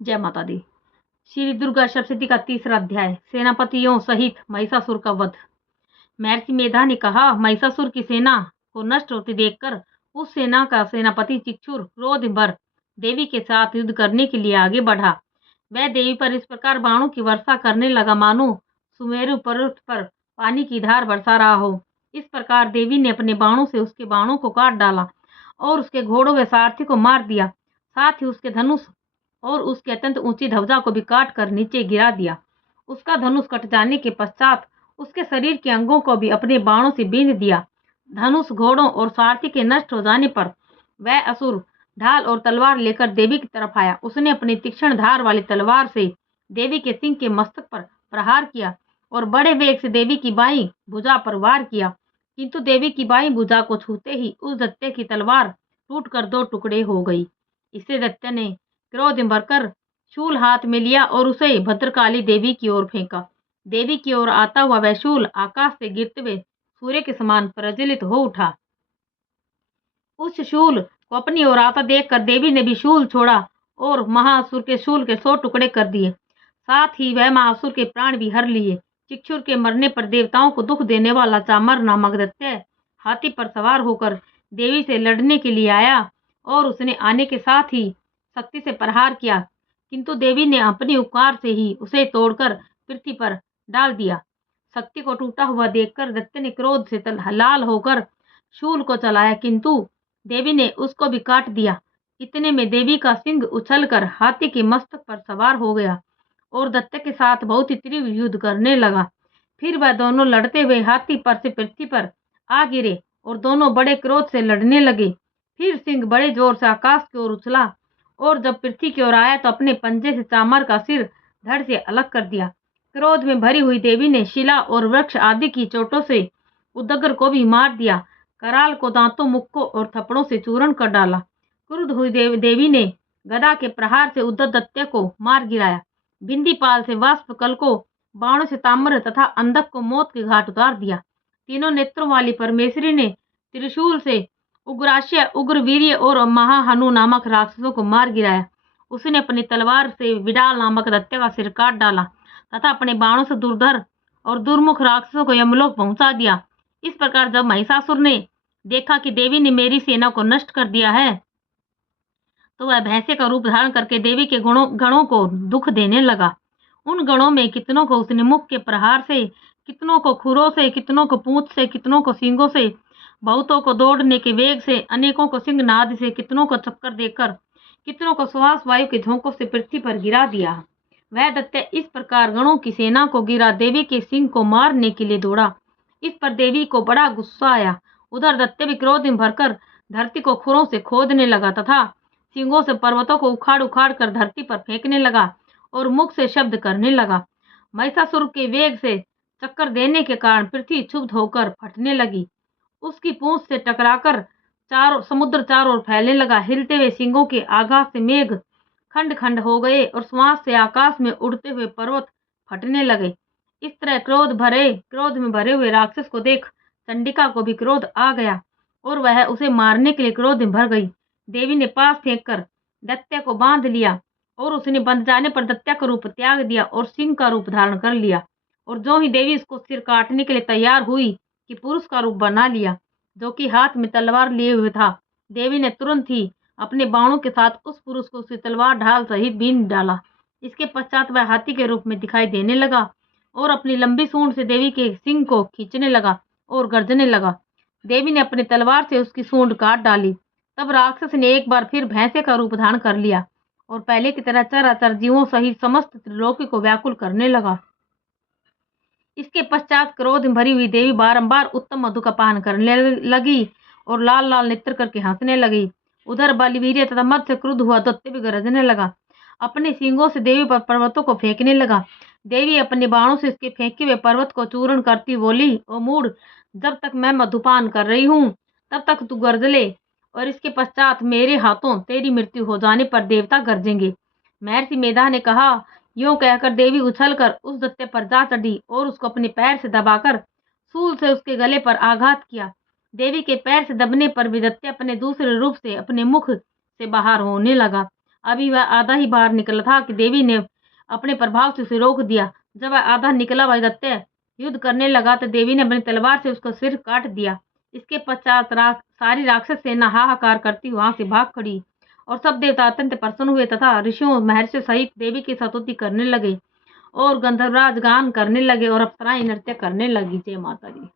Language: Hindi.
जय माता दी। श्री दुर्गा सप्तशती का तीसरा अध्याय, सेनापतियों सहित महिषासुर का वध। महर्षि मेधा ने कहा, महिषासुर की सेना को नष्ट होते देखकर उस सेना का सेनापति चिक्षुर क्रोध भर देवी के साथ युद्ध करने के लिए आगे बढ़ा। वह देवी पर इस प्रकार बाणों की वर्षा करने लगा मानो सुमेरु पर्वत पर पानी की धार बरसा रहा हो। इस प्रकार देवी ने अपने बाणों से उसके बाणों को काट डाला और उसके घोड़ों व सारथी को मार दिया। साथ ही उसके धनुष और उसके अत्यंत ऊंची ध्वजा को भी काट कर नीचे गिरा दिया। उसका धनुष कट जाने के पश्चात उसके शरीर के अंगों को भी अपने बाणों से बींध दिया। धनुष, घोड़ों और सारथी के नष्ट हो जाने पर वह असुर ढाल और तलवार लेकर देवी की तरफ आया। उसने अपनी तीक्ष्ण धार वाली तलवार से देवी के सिंह के मस्तक पर प्रहार किया और बड़े वेग से देवी की बाईं भुजा पर वार किया, किंतु देवी की बाईं भुजा को छूते ही उस दैत्य की तलवार टूटकर दो टुकड़े हो गई। इससे दैत्य ने क्रोध में भरकर शूल हाथ में लिया और उसे भद्रकाली देवी की ओर फेंका। देवी की ओर आता हुआ वह शूल आकाश से गिरते हुए सूर्य के समान प्रज्वलित हो उठा। उस शूल को अपनी ओर आता देखकर देवी ने भी शूल छोड़ा और महासुर के शूल के 100 टुकड़े कर दिए। साथ ही वह महासुर के प्राण भी हर लिए। चिक्षुर के मरने पर देवताओं को दुख देने वाला चामर नामक दैत्य हाथी पर सवार होकर देवी से लड़ने के लिए आया और उसने आने के साथ ही शक्ति से प्रहार किया, किंतु देवी ने अपनी उपकार से ही उसे तोड़कर पृथ्वी पर डाल दिया। शक्ति को टूटा हुआ देखकर दैत्य ने क्रोध से लाल होकर शूल को चलाया, किंतु देवी ने उसको भी काट दिया। इतने में देवी का सिंह उछलकर हाथी के मस्तक पर सवार हो गया और दैत्य के साथ बहुत ही तीव्र युद्ध करने लगा। फिर वह दोनों लड़ते हुए हाथी पर से पृथ्वी पर आ गिरे और दोनों बड़े क्रोध से लड़ने लगे। फिर सिंह बड़े जोर से आकाश की ओर उछला और जब पृथ्वी की ओर आया तो अपने पंजे से चामर का सिर धड़ से अलग कर दिया। क्रोध में भरी हुई देवी ने शिला और वृक्ष आदि की चोटों से उदग्र को भी मार दिया। कराल को दांतों, मुक्कों और थप्पड़ों से चूर्ण कर डाला। क्रुद्ध हुई देवी ने गदा के प्रहार से उद्धत दैत्य को मार गिराया। बिंदीपाल से वाष्प कल को बाणों से ताम्र तथा अंधक को मौत के घाट उतार दिया। तीनों नेत्रों वाली परमेश्वरी ने त्रिशूल से उग्राश्य, उग्रवीर्य और महाहनु नामक राक्षसों को मार गिराया। उसने अपनी तलवार से विडाल नामक दैत्य का सिर काट डाला तथा अपने बाणों से दुर्धर और दुर्मुख राक्षसों को यमलोक पहुंचा दिया। इस प्रकार जब महिषासुर ने देखा कि देवी ने मेरी सेना को नष्ट कर दिया है, तो वह भैंसे का रूप धारण करके देवी के गणों को दुख देने लगा। उन गणों में कितनों को उसने मुख के प्रहार से, कितनों को खुरों से, कितनों को पूंछ से, कितनों को सींगों से, बहुतों को दौड़ने के वेग से, अनेकों को सिंह नाद से, कितनों को चक्कर देकर, कितनों को श्वास वायु के झोंकों से पृथ्वी पर गिरा दिया। वह दैत्य इस प्रकार गणों की सेना को गिरा देवी के सिंह को मारने के लिए दौड़ा। इस पर देवी को बड़ा गुस्सा आया। उधर दैत्य भी क्रोध में भरकर धरती को खुरों से खोदने लगा तथा सिंगों से पर्वतों को उखाड़ उखाड़ कर धरती पर फेंकने लगा और मुख से शब्द करने लगा। महिषासुर के वेग से चक्कर देने के कारण पृथ्वी क्षुब्ध होकर फटने लगी। उसकी पूंछ से टकराकर समुद्र चारों ओर फैलने लगा। हिलते हुए सिंगों के आघात से मेघ खंड खंड हो गए और श्वास से आकाश में उड़ते हुए पर्वत फटने लगे। इस तरह क्रोध में भरे हुए राक्षस को देख चंडिका को भी क्रोध आ गया और वह उसे मारने के लिए क्रोध में भर गई। देवी ने पास फेंककर दैत्य को बांध लिया और उसने बंध जाने पर दैत्य का रूप त्याग दिया और सिंह का रूप धारण कर लिया। और जो ही देवी इसको सिर काटने के लिए तैयार हुई कि पुरुष का रूप बना लिया, जो कि हाथ में तलवार लिए हुए था। देवी ने तुरंत ही अपने बाणों के साथ उस पुरुष को उसकी तलवार ढाल सहित बींध डाला। इसके पश्चात वह हाथी के रूप में दिखाई देने लगा और अपनी लंबी सूंड से देवी के सिंह को खींचने लगा और गर्जने लगा। देवी ने अपनी तलवार से उसकी सूंड काट डाली। तब राक्षस ने एक बार फिर भैंसे का रूप धारण कर लिया और पहले की तरह चराचर जीवों सहित समस्त त्रिलोकी को व्याकुल करने लगा। इसके पश्चात क्रोध में भरी हुई देवी बारंबार उत्तम मधु का पान करने लगी और लाल लाल नेत्र करके हंसने लगी। उधर बलवीर्य तथा मद से क्रुद्ध हुआ दैत्य भी गरजने लगा। अपने सींगों से देवी पर पर्वतों को फेंकने लगा। देवी अपने बाणों से इसके फेंके हुए पर्वत को चूर्ण करती बोली, ओ मूढ़, जब तक मैं मधुपान कर रही हूँ तब तक तू गरज ले और इसके पश्चात मेरे हाथों तेरी मृत्यु हो जाने पर देवता गरजेंगे। महर्षि मेधा ने कहा। यूं कहकर देवी उछलकर उस दैत्य पर जा चढ़ी और उसको अपने पैर से दबाकर शूल से उसके गले पर आघात किया। देवी के पैर से दबने पर भी दैत्य अपने दूसरे रूप से अपने मुख से बाहर होने लगा। अभी वह आधा ही बाहर निकला था कि देवी ने अपने प्रभाव से उसे रोक दिया। जब वह आधा निकला वह दैत्य युद्ध करने लगा तो देवी ने अपनी तलवार से उसका सिर काट दिया। इसके पश्चात सारी राक्षस सेना हाहाकार करती वहां से भाग खड़ी और सब देवता अत्यंत प्रसन्न हुए तथा ऋषियों महर्षियों सहित देवी की स्तुति करने लगे और गंधर्वराज गान करने लगे और अप्सराएं नृत्य करने लगी। जय माता दी।